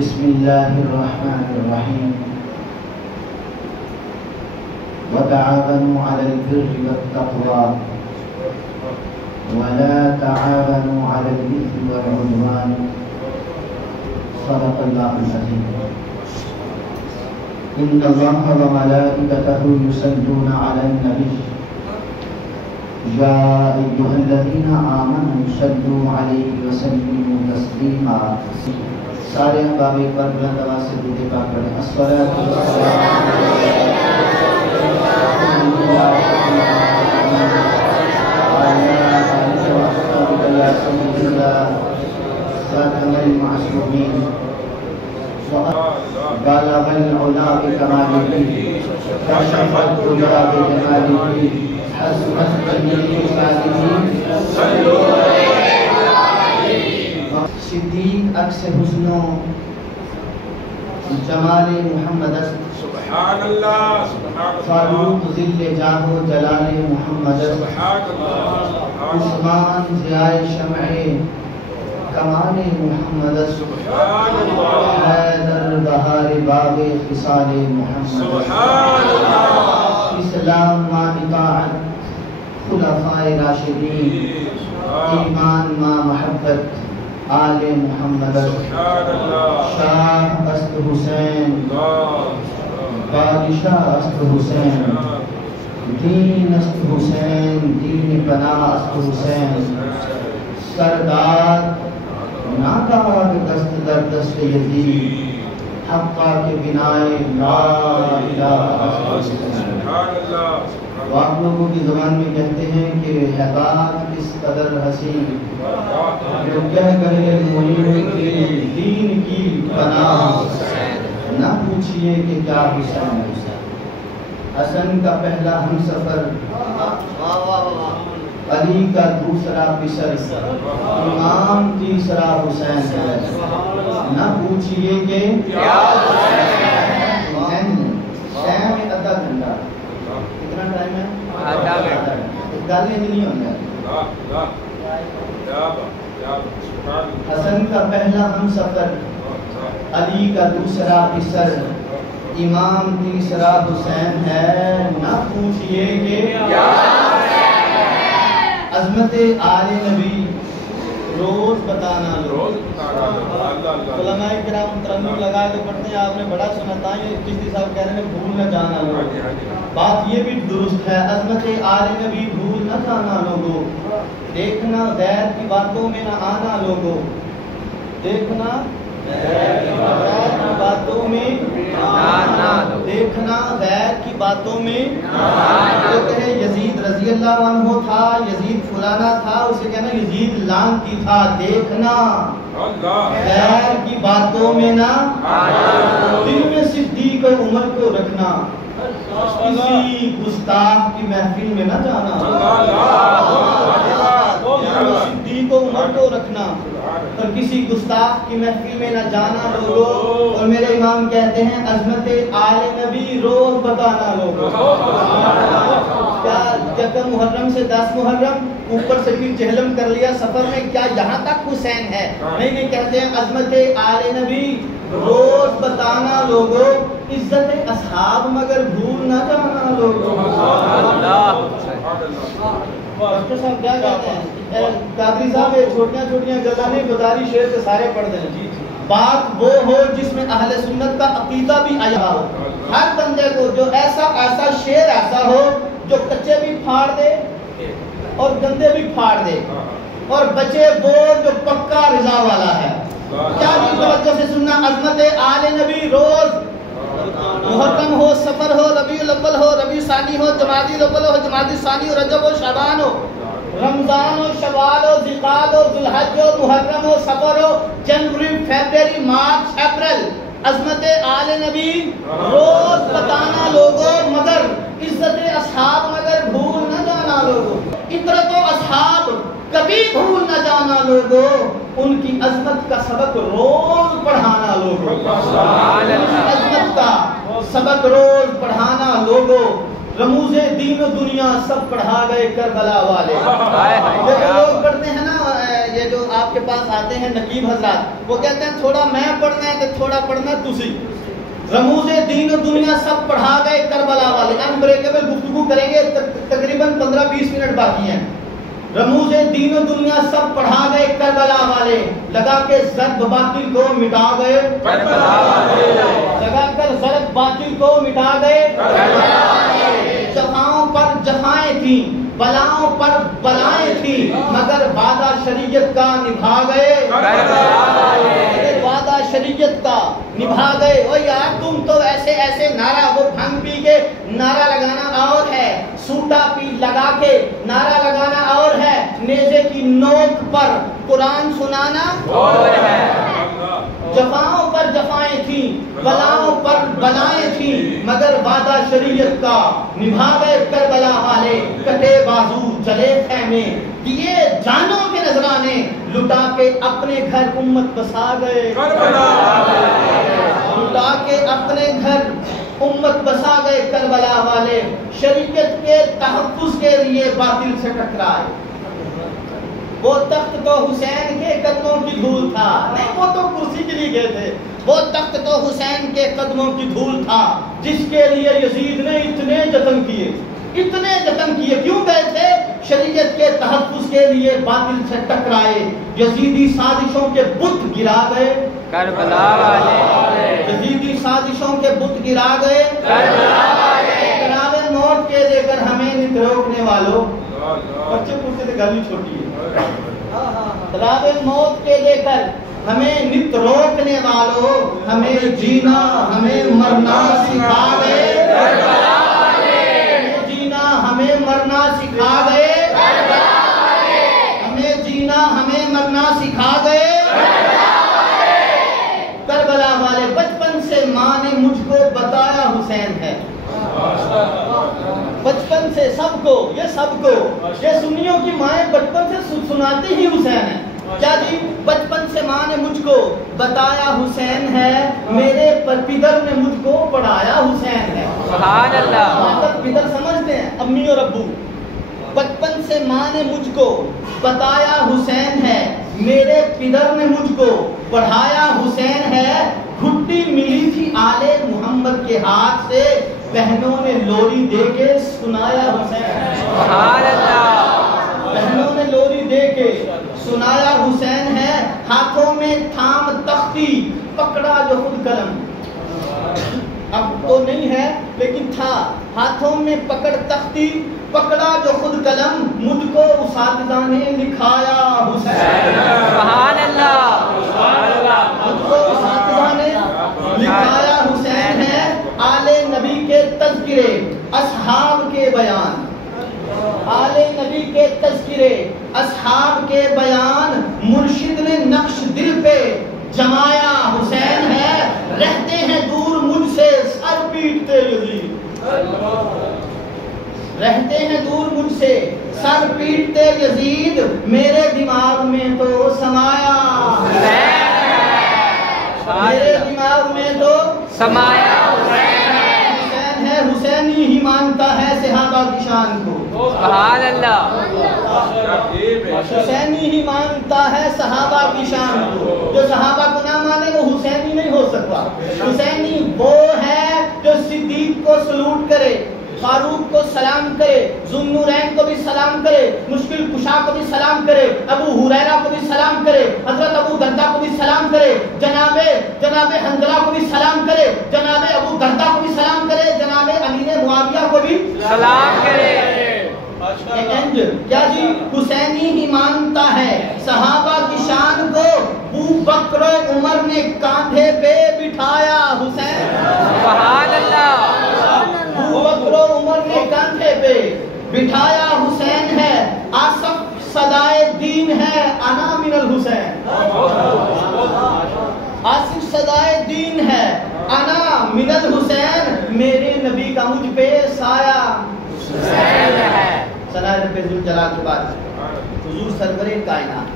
بسم اللہ الرحمن الرحیم وتعاونوا على البر والتقوى ولا تعاونوا على الإثم والعدوان صدق الله العظيم إن الله وملائكته يصلون على النبي يا أيها الذين آمنوا صلوا عليه وسلموا تسليما سارے احباب پر بلند آواز سے درود پاک پڑھیں الصلاۃ والسلام خاتم المعصومين بالغ العلا بكماله كشف الدجى بجماله حسنت بنيه صالحين صلوا عليه صدیق عکس حسن و جمال محمد سبحان اللہ فاروق ذل جاہ و جلال محمد سبحان اللہ عثمان ضیاء شمع کمال محمد سبحان اللہ حیدر بہار باغ خصال محمد سبحان اللہ اسلام ما اطاعت خلفاء راشدین ایمان ما محبت آل محمد سبحان اللہ شاہ است حسین بادشاہ است حسین دین است حسین دین پناہ است حسین سردار ناکار دست در دست یزید حقا کے بنائے لا الہ الا سبحان اللہ تو آپ لوگوں کی زبان میں کہتے ہیں کہ حباب اس قدر حسین جو کہہ گئے معین دین کی پناہ نہ پوچھئے کہ کیا حسین حسن کا پہلا ہم سفر علی کا دوسرا پسر امام تیسرا حسین ہے نہ پوچھئے کہ کیا حسین ٹائم آدھا گھنٹہ کتنا ٹائم ہے آدھا گھنٹہ گالیں نہیں ہوں گے حسن کا پہلا ہم سفر علی کا دوسرا پسر امام تیسرا حسین ہے نہ پوچھئے کہ کیا عظمت آل نبی روز بتانا روز بتانا علماء کرام ترنم لگا کے پڑھتے ہیں آپ نے بڑا سنا تھا یہ چشتی صاحب کہہ رہے ہیں بھول نہ جانا لوگ بات یہ بھی درست ہے عظمت آل نبی بھول نہ جانا لوگوں دیکھنا غیر کی باتوں میں نہ آنا لوگوں دیکھنا غیر کی باتوں میں دیکھنا غیر کی باتوں میں کہتے ہیں یزید رضی اللہ عنہ تھا یزید فلانا تھا اسے کہنا یزید لعنتی تھا دیکھنا غیر کی باتوں میں نہ دل میں صدیق اور عمر کو رکھنا کسی گستاخ کی محفل میں نہ جانا صدیق و عمر کو رکھنا اور کسی گستاخ کی محفل میں نہ جانا لوگوں اور میرے امام کہتے ہیں عظمت آل نبی روز بتانا لوگوں کیا یکم محرم سے 10 محرم اوپر سے پھر جہلم کر لیا سفر میں کیا یہاں تک حسین ہے نہیں کہتے ہیں عظمت آل نبی روز بتانا لوگوں عزت اصحاب مگر بھول نہ جانا لوگوں ڈاکٹر صاحب کیا کہتے ہیں قادری صاحب یہ چھوٹیاں گلاں نہیں گزاری شعر سے سارے پڑھ دیں بات وہ ہو جس میں اہل سنت کا عقیدہ بھی آیا ہو ہر بندے کو جو ایسا شعر ایسا ہو جو کچے بھی پھاڑ دے اور گندے بھی پھاڑ دے اور بچے وہ جو پکا رضا والا ہے کیا بھی توجہ سے سننا عظمت آل نبی روز محرم ہو سفر ہو ربیع الاول ہو ربیع ثانی ہو جمادی الاول ہو جمادی ثانی ہو رجب ہو شعبان ہو رمضان ہو شوال ہو ذوالقعدہ ہو ذوالحج ہو محرم ہو سفر ہو جنوری فیبروری مارچ اپریل عظمت آل نبی روز بتانا لوگوں مگر عزت اصحاب مگر بھول نہ جانا لوگوں عطرت و اصحاب کبھی بھول نہ جانا لوگوں ان کی عظمت کا سبق روز پڑھانا لوگوں عظمت کا سبق روز پڑھانا لوگوں رموز دین و دنیا سب پڑھا گئے کربلا والے یہ جو لوگ پڑھتے ہیں نا یہ جو آپ آپ کے پاس آتے ہیں نقیب حضرات، وہ کہتے ہیں تھوڑا میں پڑھنا ہے کہ تھوڑا پڑھنا تسی، رموز دین و دنیا سب پڑھا گئے کربلا والے، انبریکیبل گفتگو کریں گے، تقریباً 15-20 منٹ باقی ہیں، رموز دین و دنیا سب پڑھا گئے کربلا والے، لگا کے ضرب باطل کو مٹا گئے کربلا والے، لگا کر ضرب باطل کو مٹا گئے کربلا والے، جفاؤں پر جفائیں تھیں، بلاؤں پر بلائیں تھیں، مگر وعدہ شریعت کا نبھا گئے کربلا والے، مگر وعدہ شریعت کا نبھا گئے۔ او یار تم تو ایسے ایسے نعرہ، وہ بھنگ پی کے نعرہ لگانا اور ہے، سوٹا پی لگا کے نعرہ لگانا اور ہے، نیزے کی نوک پر قرآن سنانا اور ہے، جفاؤں پر جفائیں تھیں، بلاؤں پر بلائیں تھیں، مگر وعدہ شریعت کا نبھا گئے کربلا والے، کٹے بازو چلے خیمے، دیے جانوں کے نذرانے، لٹا کے اپنے گھر امت بسا گئے کربلا والے، لٹا کے اپنے گھر امت بسا گئے کربلا والے، شریعت کے تحفظ کے لیے باطل سے ٹکرائے۔ وہ تخت تو حسین کے قدموں کی دھول تھا، نہیں وہ تو کرسی کے لیے گئے تھے، وہ تخت تو حسین کے قدموں کی دھول تھا، جس کے لیے یزید نے اتنے جتن کیے، اتنے جتن کیے، کیوں گئے تھے؟ شریعت کے تحفظ کے لیے باطل سے ٹکرائے، یزیدی سازشوں کے بت گرا گئے کربلا والے، یزیدی سازشوں کے بت گرا گئے کربلا والے، جناب موت کے دے کر ہمیں نت روکنے والوں، بچے پوچھتے تھے گل ہی چھوٹی ہے، جناب موت کے دے کر ہمیں نت روکنے والوں، ہمیں جینا ہمیں مرنا سکھا گئے کربلا والے، ہمیں جینا ہمیں مرنا سکھا گئے کربلا والے، ہمیں جینا ہمیں مرنا سکھا گئے کربلا والے۔ بچپن سے ماں نے مجھ کو بتایا حسین ہے، بچپن سے سب کو، یہ سب کو، یہ سنیوں کی مائیں بچپن سے سناتی ہی حسین ہے، کیا جی؟ بچپن سے ماں نے مجھ کو بتایا حسین ہے، میرے پدر نے مجھ کو پڑھایا حسین ہے، سبحان اللہ، پدر سمجھتے ہیں امی اور ابو، بچپن سے ماں نے مجھ کو بتایا حسین ہے، میرے پدر نے مجھ کو پڑھایا حسین ہے، گھٹی ملی تھی آلے محمد کے ہاتھ سے، بہنوں نے لوری دے کے سنایا حسین ہے، سبحان اللہ، بہنوں نے لوری دے کے سنایا حسین ہے، ہاتھوں میں تھام تختی پکڑا جو خود قلم، اب تو نہیں ہے لیکن تھا، ہاتھوں میں پکڑ تختی پکڑا جو خود قلم، مجھ کو اساتذہ نے لکھایا حسین، سبحان اللہ، مجھ کو اساتذہ نے لکھایا حسین ہے، آل نبی کے تذکرے اصحاب کے بیان، آل نبی کے تذکرے اصحاب کے بیان، مرشد نے نقش دل پہ جمایا حسین ہے، رہتے ہیں دور مجھ سے سر پیٹتے یزید، رہتے ہیں دور مجھ سے سر پیٹتے یزید، میرے دماغ میں تو سمایا، میرے دماغ میں تو سمایا حسین ہے، حسینی ہی مانتا ہے صحابہ کی شان کو، سبحان اللہ، حسینی ہی مانتا ہے صحابہ کی شان کو، جو صحابہ کو نہ مانے وہ حسینی نہیں ہو سکتا، حسینی وہ ہے جو صدیق کو سلوٹ کرے، فاروق کو سلام کرے، ذوالنورین کو بھی سلام کرے، مشکل کشا کو بھی سلام کرے، ابو ہریرہ کو بھی سلام کرے، حضرت ابو دردہ کو بھی سلام کرے، جناب حنظلہ کو بھی سلام کرے، جناب ابو دردہ کو بھی سلام کرے، جناب امیر معاویہ کو بھی سلام کرے، کیا جی؟ حسینی ہی مانتا ہے صحابہ کی شان کو، ابو بکر و عمر نے کاندھے پہ بٹھایا حسین، سبحان اللہ، ابو بکر و عمر نے کاندھے پہ بٹھایا حسین ہے، آصف صدائے دین ہے، انا من الحسین، آصف صدائے دین ہے، انا من الحسین، میرے نبی کا مجھ پہ سایہ حسین ہے۔ ثناء رب ذوالجلال کے بعد حضور سرور کائنات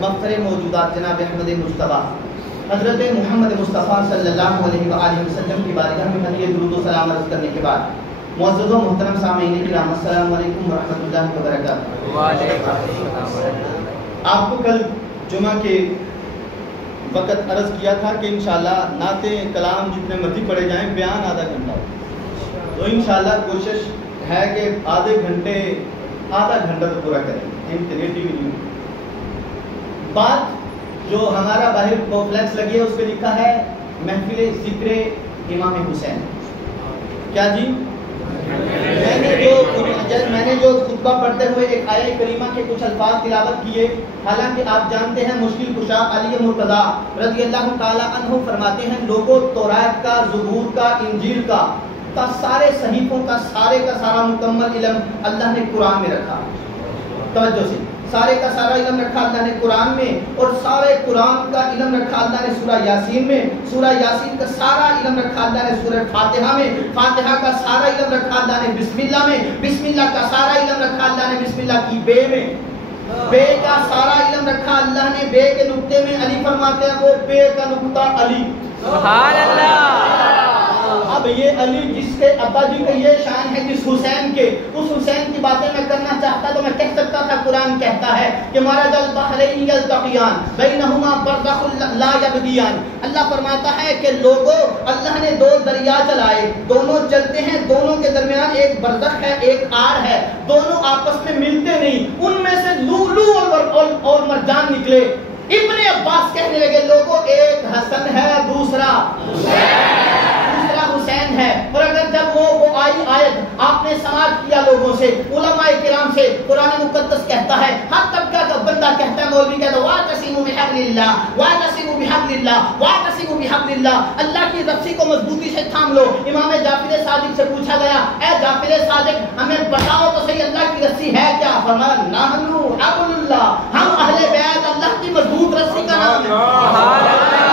مفخر موجودات جناب احمد مصطفیٰ حضرت محمد مصطفیٰ صلی اللہ علیہ وآلہ وسلم کی بارگاہ میں ہدیہ درود و سلام عرض کرنے کے بعد معزز و محترم سامعین کرام السلام علیکم ورحمۃ اللہ وبرکاتہ۔ آپ کو کل جمعہ کے وقت عرض کیا تھا کہ انشاءاللہ نعتیں کلام جتنے مرضی پڑھے جائیں، بیان آدھا گھنٹہ ہو، تو انشاءاللہ کوشش ہے کہ آدھا گھنٹہ تو پورا کریں، انٹرنیٹی بھی نہیں۔ بات جو ہمارا باہر کمپلیکس لگی ہے اس پہ لکھا ہے محفل ذکر امام حسین۔ کیا جی؟ میں نے جو خطبہ پڑھتے ہوئے ایک آیہ کریمہ کے کچھ الفاظ تلاوت کیے، حالانکہ آپ جانتے ہیں مشکل کشا علی مرتضیٰ رضی اللہ تعالی عنہ فرماتے ہیں لوگوں تورات کا، زبور کا، انجیل کا سارے صحیفوں کا سارا مکمل علم اللہ نے قرآن میں رکھا۔ توجہ سے، سارے کا سارا علم رکھا اللہ نے قرآن میں، اور سارے قرآن کا علم رکھا اللہ نے سورہ یاسین میں، سورہ یاسین کا سارا علم رکھا اللہ نے سورہ فاتحہ میں، فاتحہ کا سارا علم رکھا اللہ نے بسم اللہ میں، بسم اللہ کا سارا علم رکھا اللہ نے بسم اللہ کی بے میں، بے کا سارا علم رکھا اللہ نے بے کے نقطے میں، علی فرماتے ہیں وہ بے کا نقطہ علی۔ سبحان اللہ۔ اب یہ علی جس کے ابا جی کا یہ شان ہے، جس حسین کے، اس حسین کی باتیں میں کرنا چاہتا تو میں کہہ سکتا تھا قرآن کہتا ہے کہ مرج البحرین یلتقیان بینہما برزخ لا یبغیان۔ اللہ فرماتا ہے کہ لوگوں، اللہ نے دو دریا چلائے، دونوں چلتے ہیں، دونوں کے درمیان ایک برزخ ہے، ایک آڑ ہے، دونوں آپس میں ملتے نہیں، ان میں سے لؤلؤ اور مرجان نکلے۔ ابن عباس کہنے لگے لوگوں ایک حسن ہے، دوسرا حسین ہے، اور اگر جب وہ آئی آیت آپ نے سماعت کیا لوگوں سے، علماء کرام سے، قرآن مقدس کہتا ہے، ہر طبقہ کا بندہ کہتا ہے، مولوی کہتا ہے واعتصموا بحبل اللہ واعتصموا بحبل اللہ واعتصموا بحبل اللہ، اللہ کی رسی کو مضبوطی سے تھام لو۔ امام جعفر صادق سے پوچھا گیا اے جعفر صادق ہمیں بتاؤ تو صحیح اللہ کی رسی ہے کیا؟ فرمایا نحن حبل اللہ، ہم اہل بیت اللہ کی مضبوط رسی کا نام ہے۔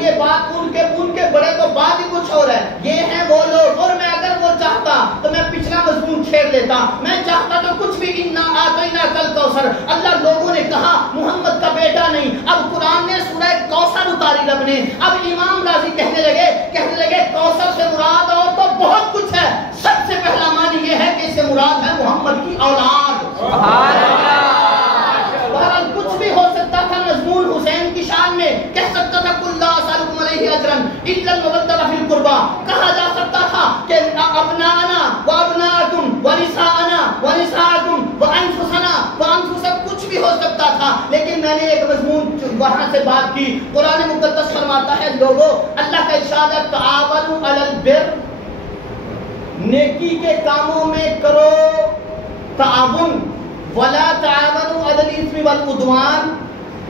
یہ بات ان کے بڑے تو بات ہی کچھ اور ہے، یہ ہیں وہ لوگ، اور میں اگر وہ چاہتا تو میں پچھلا مضمون چھیڑ لیتا، میں چاہتا تو کچھ بھی انا اعطینا کل کوثر۔ اللہ لوگوں نے کہا محمد کا بیٹا نہیں، اب قرآن نے سورہ کوثر اتاری رب نے، اب امام راضی کہنے لگے کوثر سے مراد اور تو بہت کچھ ہے، سب سے پہلا معنی یہ ہے کہ اس سے مراد ہے محمد کی اولاد۔ سبحان اللہ۔ بہرحال کچھ بھی ہو سکتا تھا مضمون حسین کی شان میں، کہہ سکتا تھا کل لا اسألکم علیہ اجرا الا المودۃ فی القربى، کہا جا سکتا تھا کہ ابناءنا وابناءکم ونساءنا ونساءکم وانفسنا وانفسکم، کچھ بھی ہو سکتا تھا، لیکن میں نے ایک مضمون وہاں سے بات کی۔ قرآن مقدس فرماتا ہے لوگوں، اللہ کا ارشاد ہے تعاونوا علی البر، نیکی کے کاموں میں کرو تعاون، ولا تعاونوا علی الاثم والعدوان،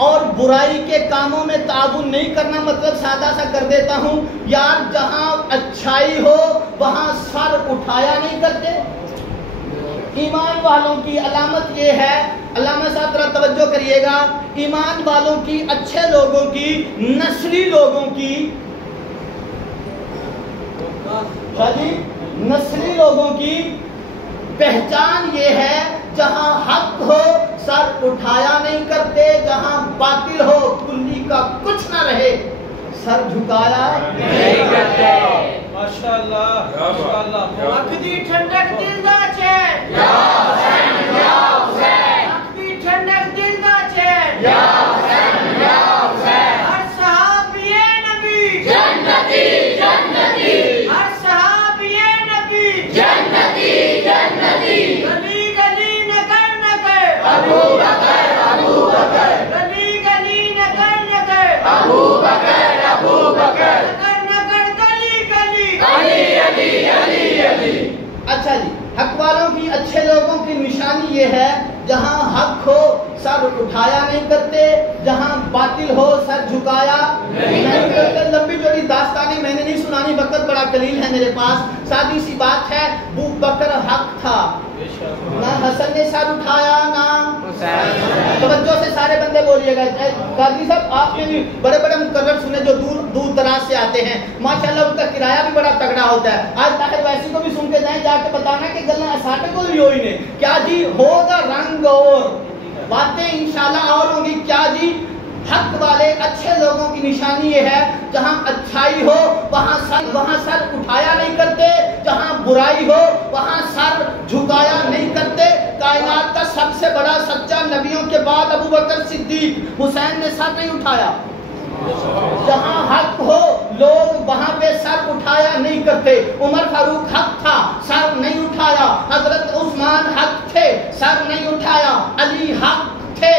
اور برائی کے کاموں میں تعاون نہیں کرنا، مطلب سادہ سا کر دیتا ہوں یار، جہاں اچھائی ہو وہاں سر اٹھایا نہیں کرتے۔ ایمان والوں کی علامت یہ ہے، علامہ صاحب ذرا توجہ کریے گا، ایمان والوں کی، اچھے لوگوں کی، نسلی لوگوں کی، نسلی لوگوں کی پہچان یہ ہے جہاں حق ہو سر اٹھایا نہیں کرتے، جہاں باطل ہو کلی کا کچھ نہ رہے سر جھکایا نہیں کرتے۔ ماشاءاللہ ماشاءاللہ۔ آنکھ دی ٹھنڈک دل دا چین، یا حسین یا حسین، آنکھ دی ٹھنڈک دل دا چین، یا حسین یا حسین، ہر صحابی نبی جنتی جنتی، ہر صحابی نبی جنتی جنتی، گلی گلی نگر نگر ابو بکر ابو بکر، گلی گلی نگر نگر ابو بکر ابو بکر، نگر نگر گلی گلی علی علی علی علی۔ اچھا جی، حق والوں کی، اچھے لوگوں کی نشانی یہ ہے جہاں حق ہو سر اٹھایا نہیں کرتے، جہاں باطل ہو سر جھکایا نہیں کرتے۔ لمبی چوڑی داستانی میں نے نہیں سنانی، وقت بڑا قلیل ہے میرے پاس، سادی سی بات ہے، ابو بکر حق تھا، نہ حسن نے سر اٹھایا نہ حسین۔ توجہ سے سارے بندے بولیے گا، قاضی صاحب آپ نے بھی بڑے بڑے مقرر سنے جو دور دراز سے آتے ہیں، ماشاءاللہ ان کا کرایہ بھی بڑا تگڑا ہوتا ہے۔ آج طاہر ویسی کو بھی سن کے جائیں، جا کے بتانا کہ گلنا اساٹے کو بھی ہوئی نے کیا جی، ہوگا رنگ اور باتیں انشاءاللہ اور ہوں گی۔ کیا جی، حق والے اچھے لوگوں کی نشانی یہ ہے جہاں اچھائی ہو وہاں سر اٹھایا نہیں کرتے، جہاں برائی ہو وہاں سر جھکایا نہیں کرتے۔ کائنات کا سب سے بڑا سچا نبیوں کے بعد ابو بکر صدیق حسین نے سر نہیں اٹھایا. جہاں حق ہو لوگ وہاں پہ سر اٹھایا نہیں کرتے. عمر فاروق حق تھا, سر نہیں اٹھایا. حضرت عثمان حق تھے, سر نہیں اٹھایا. علی حق تھے,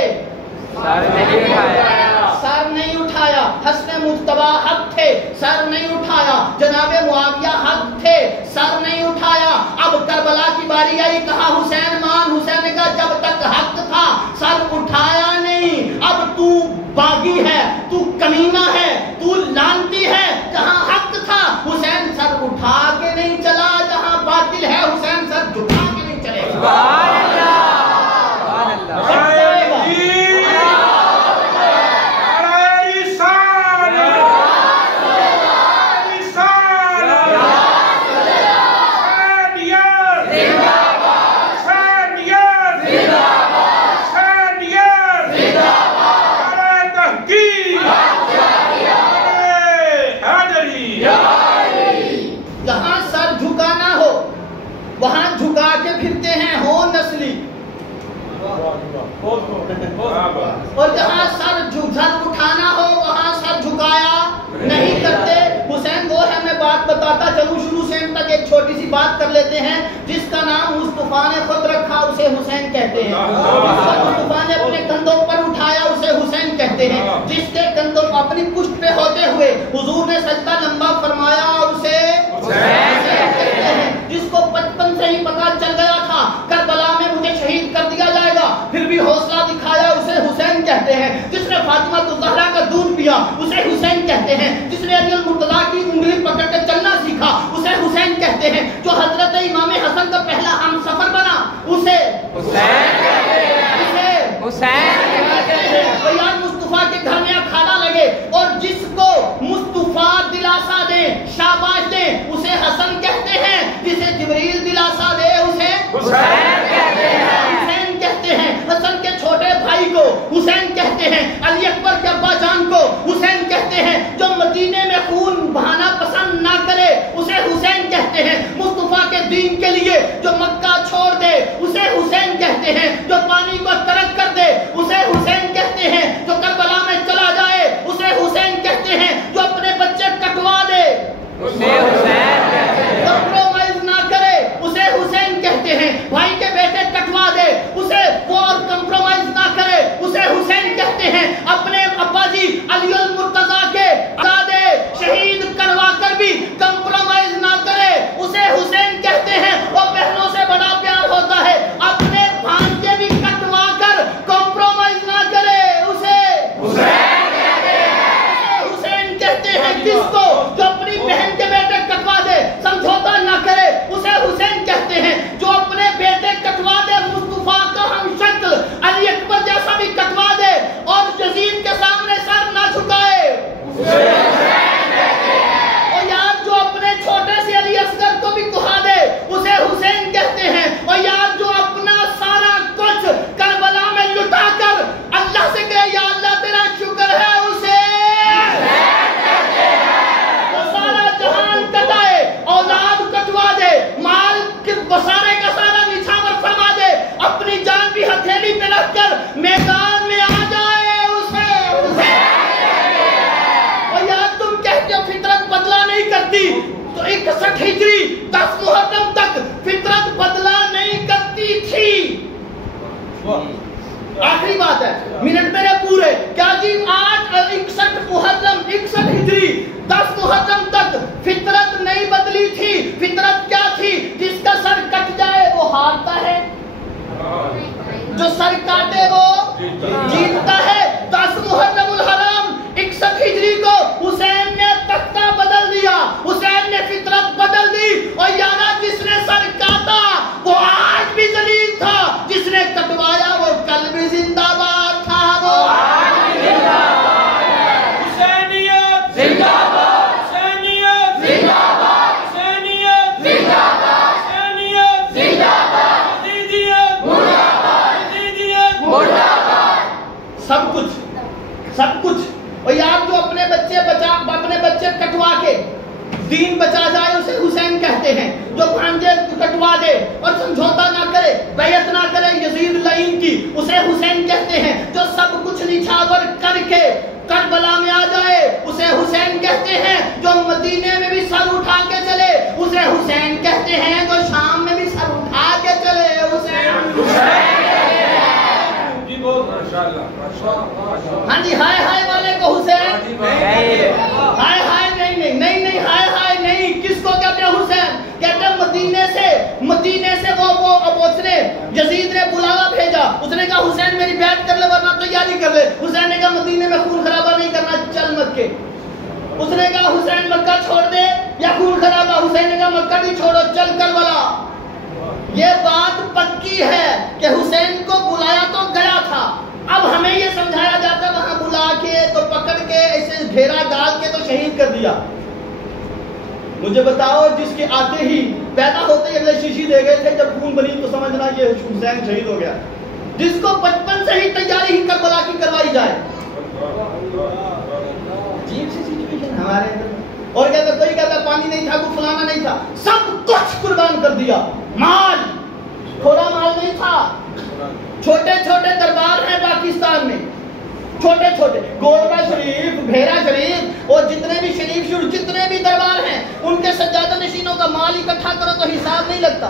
سر نہیں اٹھایا. حسن مجتبی حق تھے, سر نہیں اٹھایا. جناب معاویہ حق تھے, سر نہیں اٹھایا. اب کربلا کی باری آئی, کہا حسین مان. حسین نے کہا جب تک حق تھا سر اٹھایا نہیں. اب تو باغی ہے, تو کمینہ ہے, تو لانتی ہے. جہاں حق تھا حسین سر اٹھا کے نہیں چلا, جہاں باطل ہے حسین سر جھکا کے نہیں چلے گا. سبحان اللہ, سبحان اللہ. جہاں سر جھکانا ہو وہاں جھکا کے پھرتے ہیں, ہو نسلی. اور جہاں سر اٹھانا ہو وہاں سر جھکایا نہیں کرتے. حسین وہ ہے, میں بات بتاتا چلوں شروع سے تک. ایک چھوٹی سی بات کر لیتے ہیں. جس کا نام مصطفیٰ نے خود رکھا اسے حسین کہتے ہیں. مصطفیٰ نے اپنے کندھوں پر اٹھایا اسے حسین کہتے ہیں. جس کے کندھوں اپنی پشت پہ ہوتے ہوئے حضور نے سجدہ لمبا فرمایا اسے حسین کہتے ہیں. جس کو بچپن سے ہی پتا چل گیا تھا کربلا میں مجھے شہید کر دیا جائے گا, پھر بھی حوصلہ دکھایا اسے حسین کہتے ہیں. جس نے فاطمہ الزہرا کا دودھ پیا اسے حسین کہتے ہیں. جس نے علی المرتضیٰ کی انگلی پکڑ کے چلنا سیکھا اسے حسین کہتے ہیں. جو حضرت امام حسن کا پہلا ہم سفر بنا اسے حسین کہتے ہیں, حسین کہتے ہیں. یار مصطفیٰ کے گھر میں کھانا لگے اور جس کو مصطفیٰ دلاسا دے, شاباش دے, اسے حسن کہتے ہیں. جسے جبریل دلاسا دے اسے حسین کہتے ہیں. حسین کہتے ہیں. حسن کے چھوٹے بھائی کو حسین کہتے ہیں. علی اکبر کے ابا جان کو حسین کہتے ہیں. جو مدینے میں خون بہانا پسند نہ کرے اسے حسین کہتے ہیں. مصطفیٰ کے دین کے لیے جو مکہ چھوڑ دے اسے حسین کہتے ہیں. جو پانی کو ترک کر دے اسے حسین کہتے ہیں. جو کربلا میں چلا جائے اسے حسین کہتے ہیں. جو اپنے بچے کٹوا دے اسے حسین کہتے ہیں. کمپرومائز نہ کرے اسے حسین کہتے ہیں. بھائی کے بیٹے کٹوا دے اسے وہ اور کمپرومائز نہ کرے اسے حسین کہتے ہیں. اپنے ابا جی علی المرتضیٰ کے آزادے شہید کروا کر بھی کمپرومائز نہ کرے اسے حسین کہتے ہیں. اور بہنوں سے بڑا پیار ہوتا ہے, اپنے بھانجے بھی کٹوا کر کمپرومائز نہ کرے اسے حسین کہتے ہیں. حسین کہتے ہیں. کس کو جو اپنی بہن کے بیٹے کٹوا دے سمجھوتا نہ کرے اسے حسین کہتے ہیں. جو اپنے بیٹے کٹوا دے مصطفیٰ کا ہم شکل علی اکبر جیسا بھی کٹوا دے اور یزید کے سامنے سر نہ جھکائے اسے حسین کہتے ہیں. اور یار جو اپنے چھوٹے سے علی اصغر کو بھی کہا دے اسے حسین کہتے ہیں. اور یار جو اپنا سارا کچھ کربلا میں لٹا کر اللہ سے کہے یا اللہ تیرا شکر ہے اسے سارا جہان کٹائے, اولاد کٹوا دے, مال بسارے کا سارا نچھاور فرما دے, اپنی جان بھی ہتھیلی پہ رکھ کر میدان میں آ جائے اسے اور یار تم کہتے ہو فطرت بدلا نہیں کرتی تو 61 ہجری 10 محرم تک فطرت بدلا نہیں کرتی تھی. آخری بات ہے, منٹ میرے پورے. کیا جی آج 61 محرم 61 ہجری 10 محرم تک فطرت نہیں بدلی تھی؟ فطرت کیا تھی؟ جس کا سر کٹ جائے وہ ہارتا ہے, جو سر کاٹے وہ جیتتا ہے. 10 محرم الحرام 61 ہجری کو حسین نے تختہ بدل دیا, حسین نے فطرت بدل دی. اور یارا جس نے سر کاٹا وہ آج بھی ذلیل تھا, جس نے کٹوایا وہ کل بھی زندہ باد تھا. وہ آج بھی زندہ باد ہے. حسینیت زندہ باد, حسینیت زندہ باد, حسینیت زندہ باد, حسینیت زندہ باد, حسینیت مردہ باد, حسینیت مردہ باد. سب کچھ. اور یار جو اپنے بچے کٹوا کے دین بچا جائے اسے حسین کہتے ہیں. جو بھانجے کٹوا دے اور سمجھوتا نہ کرے, بیعت نہ کرے یزید لعین کی, اسے حسین کہتے ہیں. جو سب کچھ نچھاور کر کے کربلا میں آ جائے اسے حسین کہتے ہیں. جو مدینے میں بھی سر اٹھا کے چلے اسے حسین کہتے ہیں. جو شام میں بھی سر اٹھا کے چلے اسے ہاں جی ہائے ہائے والے کو حسین, ہائے ہائے نہیں ہائے ہائے نہیں. کس کو کہتے ہیں حسین؟ کہتے ہیں مدینے سے وہ اس نے یزید نے بلاوا بھیجا. اس نے کہا حسین میری بیعت کر لے ورنہ تیاری کر لے. حسین نے کہا مدینے میں خون خرابہ نہیں کرنا, چل مکے. اس نے کہا حسین مکہ چھوڑ دے یا خون خرابہ. حسین نے کہا مکہ نہیں چھوڑو, چل کربلا. یہ بات پکی ہے کہ حسین کو بلایا تو گیا تھا. اب ہمیں یہ سمجھایا جاتا ہے وہاں بلا کے تو پکڑ کے ایسے گھیرا ڈال کے تو شہید کر دیا. مجھے بتاؤ جس کے آتے ہی پیدا ہوتے ہی اگلے شیشی دے گئے تھے, جب خون بنی تو سمجھنا یہ حسین شہید ہو گیا. جس کو بچپن سے ہی تیاری ہی کربلا کی کروائی جائے. عجیب سی سچویشن ہمارے اندر. اور کہتا کوئی کہتا پانی نہیں تھا, کوئی فلانا نہیں تھا, سب کچھ قربان کر دیا. مال تھوڑا مال نہیں تھا. چھوٹے چھوٹے دربار ہیں پاکستان میں, چھوٹے چھوٹے گولڈا شریف, بھیرا شریف اور جتنے بھی شریف جتنے بھی دربار ہیں ان کے سجادہ نشینوں کا مال اکٹھا کرو تو حساب نہیں لگتا.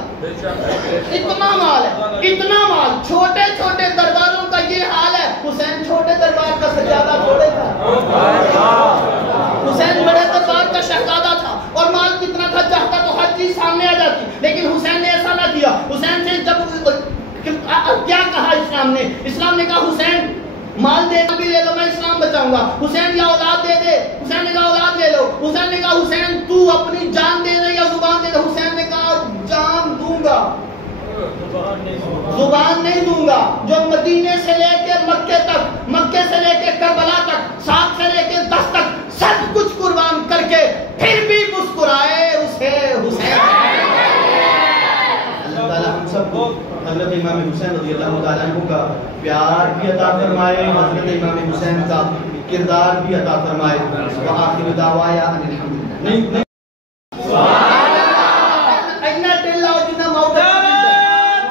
اتنا مال ہے, اتنا مال. چھوٹے چھوٹے درباروں کا یہ حال ہے. حسین چھوٹے دربار کا سجادہ چھوڑے تھا. حسین بڑے دربار کا شہزادہ تھا اور مال کتنا تھا چاہتا تو ہر چیز سامنے آ جاتی. لیکن حسین نے ایسا نہ کیا. حسین سے جب کیا کہا اسلام نے؟ اسلام نے کہا حسین مال دے بھی لے لو میں اسلام بچاؤں گا. حسین یا اولاد دے دے. حسین نے کہا اولاد لے لو. حسین نے کہا حسین تو اپنی جان دے دے یا زبان دے دے. حسین نے کہا جان دوں گا, زبان نہیں دوں گا. جو مدینے سے لے کے مکے تک, مکے سے لے کے کربلا تک, 7 سے لے کے 10 تک سب کچھ قربان کر کے پھر بھی مسکرائے اسے حسین. اللہ تعالیٰ ہم سب کو حضرت امام حسین رضی اللہ تعالیٰ عنہ کا پیار بھی عطا فرمائے, حضرت امام حسین کا کردار بھی عطا فرمائے. وآخر دعوایا ان الحمدللہ. نہیں اینا ٹل لاؤ جنہ موت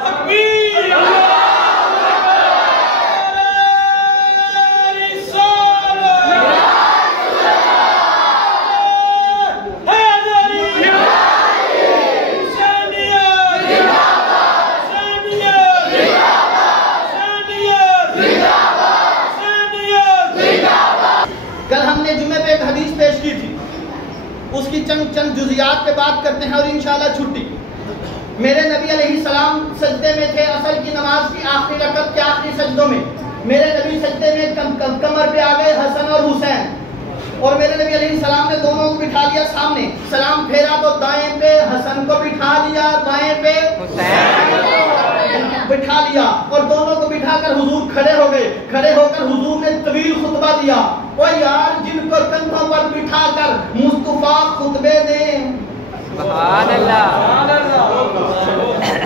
تکبیر اس کی چند جزیات پہ بات کرتے ہیں اور انشاءاللہ چھٹی. میرے نبی علیہ السلام سجدے میں تھے اصل کی نماز کی آخری رکعت کے آخری سجدوں میں. میرے نبی سجدے میں کمر پہ آ گئے حسن اور حسین, اور میرے نبی علیہ السلام نے دونوں کو بٹھا لیا سامنے. سلام پھیرا تو دائیں پہ حسن کو بٹھا لیا, بائیں پہ بٹھا لیا, اور دونوں کو بٹھا کر حضور کھڑے ہو گئے. کھڑے ہو کر حضور نے طویل خطبہ دیا. اور یار جن کو کندھوں پر بٹھا کر مصطفیٰ خطبے دیں, سبحان اللہ,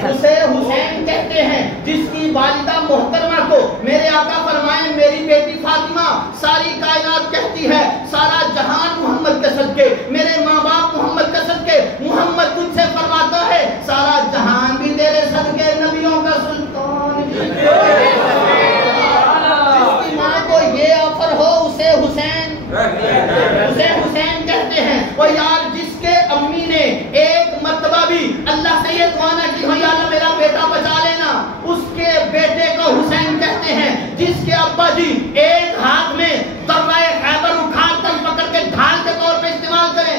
اسے حسین کہتے ہیں. جس کی والدہ محترمہ کو میرے آقا فرمائیں میری بیٹی فاطمہ ساری کائنات کہتی ہے سارا جہان محمد کے صدقے, میرے ماں باپ محمد کے صدقے. محمد تجھ سے فرماتا ہے سارا جہان بھی تیرے صدقے, نبیوں کا سلطان بھی. جس کی ماں کو یہ آفر ہو اسے حسین کہتے ہیں. اور یار جس کے امی نے ایک مرتبہ بھی اللہ سے یہ دعا نہ کی ہو یا اللہ میرا بیٹا بچا لینا, اس کے بیٹے کو حسین کہتے ہیں. جس کے ابا جی ایک ہاتھ میں درہ خیبر اٹھا کر پکڑ کے ڈھال کے طور پہ استعمال کریں.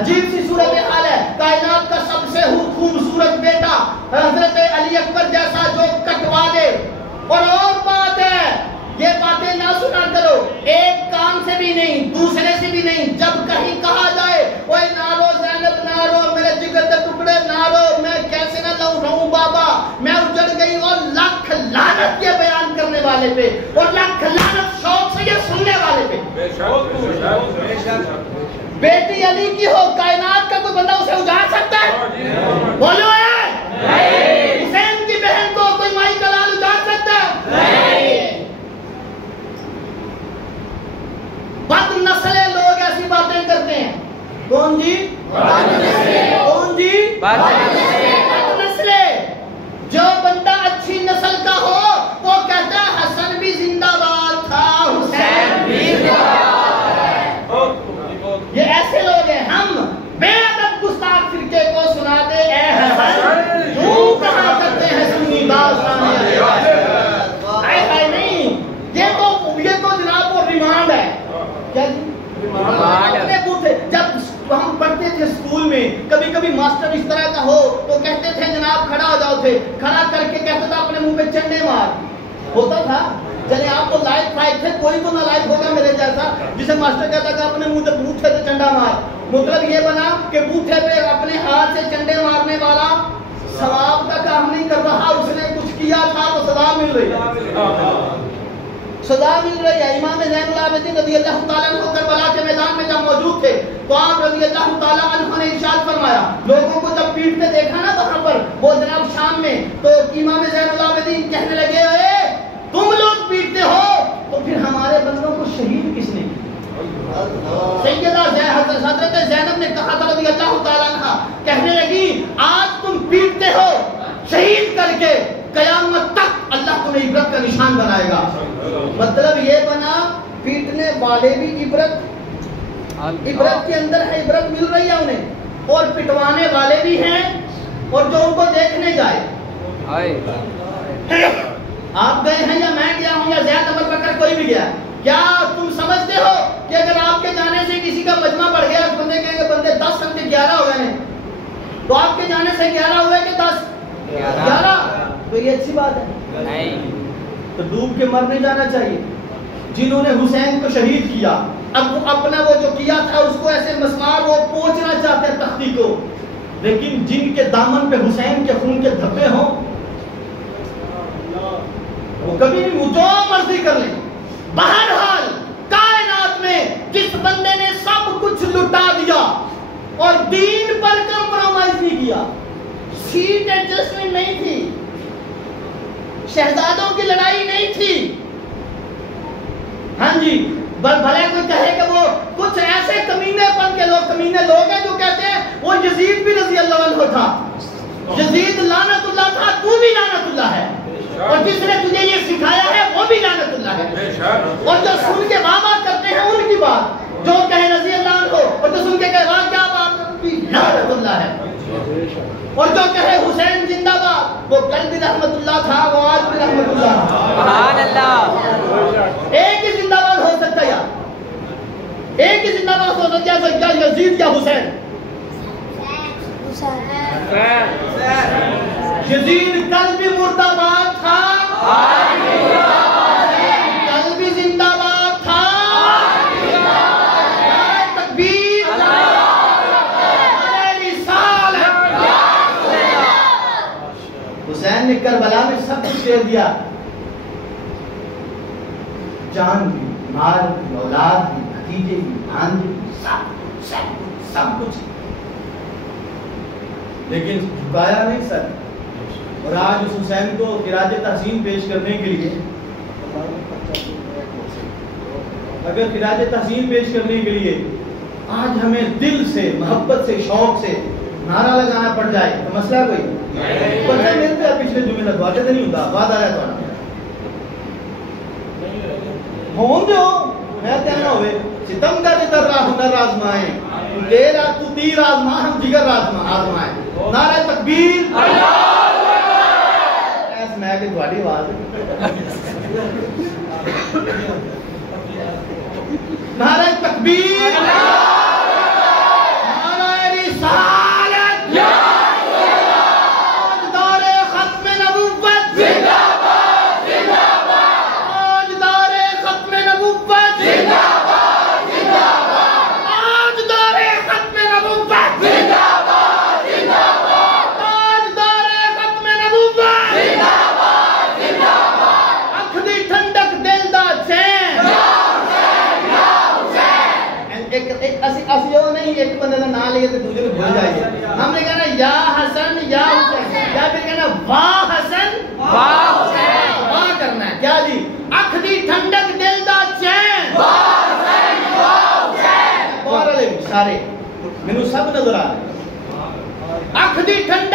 عجیب سی صورتحال ہے. کائنات کا سب سے خوبصورت بیٹا حضرت علی اکبر جیسا جو کٹوا دے. اور بات ہے یہ باتیں نہ سنا کرو, ایک کام سے بھی نہیں دوسرے سے بھی نہیں. جب کہیں کہا جائے اوے نارو زینب نارو میرے جگر کے ٹکڑے نارو, میں کیسے نہ لوٹاؤں بابا, میں اجڑ گئی, اور لاکھ لعنت یہ بیان کرنے والے پہ, اور لاکھ لعنت شوق سے یہ سننے والے پہ. بیٹی علی کی ہو, کائنات کا کوئی بندہ اسے اجاڑ سکتا ہے؟ بولو حسین کی بہن کو کوئی مائی کلال اجاڑ سکتا ہے؟ بد نسل نسل جو بندہ اچھی نسل کا ہو وہ کہتا ہے حسن بھی زندہ باد تھا حسین بھی زندہ باد ہے. یہ ایسے لوگ ہیں. ہم بے ادب گستاخ فرقے کو سنا دے اے حسن یوں کہا کرتے ہیں سنی داستان نہیں. یہ تو جناب وہ ریمانڈ ہے. کیا جی؟ جب ہم پڑھتے تھے اسکول میں کبھی کبھی ماسٹر اس طرح کا ہو تو کہتے تھے جناب کھڑا ہو جاؤ تھے. کھڑا کر کے کہتا تھا اپنے منہ پہ چنڈے مار. ہوتا تھا. چلے آپ تو لائق فائق تھے, کوئی تو نہ لائق ہوگا میرے جیسا جسے ماسٹر کہتا کہ اپنے منہ پہ بوٹھے سے چنڈا مار. مطلب یہ بنا کہ بوٹھے پہ اپنے ہاتھ سے چنڈے مارنے والا ثواب کا کام نہیں کر رہا, اس نے کچھ کیا تھا تو سزا مل رہی ہے. سزا مل رہی ہے. امام زین العابدین رضی اللہ تعالیٰ عنہ کربلا کے میدان میں جب موجود تھے تو آپ رضی اللہ تعالیٰ عنہ نے ارشاد فرمایا, لوگوں کو جب پیٹتے دیکھا نا وہاں پر وہ جناب شام میں, تو امام زین العابدین کہنے لگے اے تم لوگ پیٹتے ہو تو پھر ہمارے بندوں کو شہید کس نے کیا؟ سیدہ حضرت زینب نے کہا تھا رضی اللہ تعالیٰ عنہ, کہنے لگی آج تم پیٹتے ہو شہید کر کے قیامت تک اللہ تمہیں عبرت کا نشان بنائے گا. مطلب یہ بنا پیٹنے والے بھی عبرت کے اندر ہے, عبرت مل رہی ہے انہیں, اور پٹوانے والے بھی ہیں اور جو ان کو دیکھنے جائے. آپ گئے ہیں یا میں گیا ہوں یا زید عمر بکر کوئی بھی گیا, کیا تم سمجھتے ہو کہ اگر آپ کے جانے سے کسی کا مجمع بڑھ گیا, بندے کہیں گے بندے 10 سمجھے 11 ہو گئے ہیں, تو آپ کے جانے سے 11 ہوئے کہ 10 11, تو یہ اچھی بات ہے نہیں. تو ڈوب کے مر نہیں جانا چاہیے. جنہوں نے حسین کو شہید کیا اب اپنا وہ جو کیا تھا اس کو ایسے مسمار وہ پہنچنا چاہتے ہیں تختی کو, لیکن جن کے دامن پہ حسین کے خون کے دھبے ہوں وہ کبھی نہیں جو مرضی کر لیں. بہرحال کائنات میں جس بندے نے سب کچھ لٹا دیا اور دین پر کمپرومائز نہیں کیا, سیٹ ایڈجسٹمنٹ نہیں تھی, شہزادوں کی لڑائی نہیں تھی. ہاں جی, بھلے کوئی کہے کہ وہ کچھ ایسے کمینے پن کے لوگ ہیں جو کہتے ہیں وہ یزید بھی رضی اللہ عنہ تھا, یزید لعنت اللہ تھا, تو بھی لعنت اللہ ہے, اور جس نے تجھے یہ سکھایا ہے وہ بھی لعنت اللہ ہے. اور جو سن کے واہ کرتے ہیں ان کی بات, جو کہے رضی اللہ عنہ اور جو سن کے کہے واہ کیا بات, لعنت اللہ ہے. اور جو کہے حسین زندہ باد وہ کل بھی رحمت اللہ تھا, وہ آج بھی رحمت اللہ. سبحان اللہ. ایک ہی زندہ باد ہو سکتا ہے, ایک ہی زندہ باد ہو سکتا ہے, یا یزید یا حسین. یزید کل بھی مردہ باد تھا, کل بھی زندہ باد تھا. تکبیر. حسین نے کربلا میں سب کچھ دے دیا, جان بھی, مال بھی, اولاد بھی, بھتیجے بھی, بھانجے بھی, سب کچھ, لیکن جھکایا نہیں سر. اور آج اس حسین کو خراج تحسین پیش کرنے کے لیے, اگر خراج تحسین پیش کرنے کے لیے آج ہمیں دل سے, محبت سے, شوق سے نعرہ لگانا پڑ جائے تو مسئلہ کوئی بچے ملتے ہیں. پچھلے جمعے تک واضح نہیں ہوتا, بات آ رہا ہے ہوں جو میں تیرنا ہوئے ستم کا جتر راہ ہنر آزمائیں, تیرا تو تیر آزما ہم جگر آزمائیں. نعرہ تکبیر. ایس میں کہ تھوڑی آواز نعرہ تکبیر. نعرہ رسالت. تاجدار ختم نبوت زندہ باد, زندہ باد. تاجدار ختم نبوت زندہ باد, زندہ باد. تاجدار ختم نبوت زندہ باد, زندہ باد. تاجدار ختم نبوت زندہ باد, زندہ باد. اکھ دی ٹھنڈک دل دا چین. ایک بندے کا نام لے تو دوسرے کو بھول جائیے. ہم نے کہنا یا حسن یا حسین, یا پھر کہنا واہ حسن واہ حسین. واہ کرنا ہے کیا جی, اکھ دی ٹھنڈک دل دا چین. واہ حسین واہ حسین. اور سارے مینوں سب نظر آ رہے. اکھ دی ٹھنڈی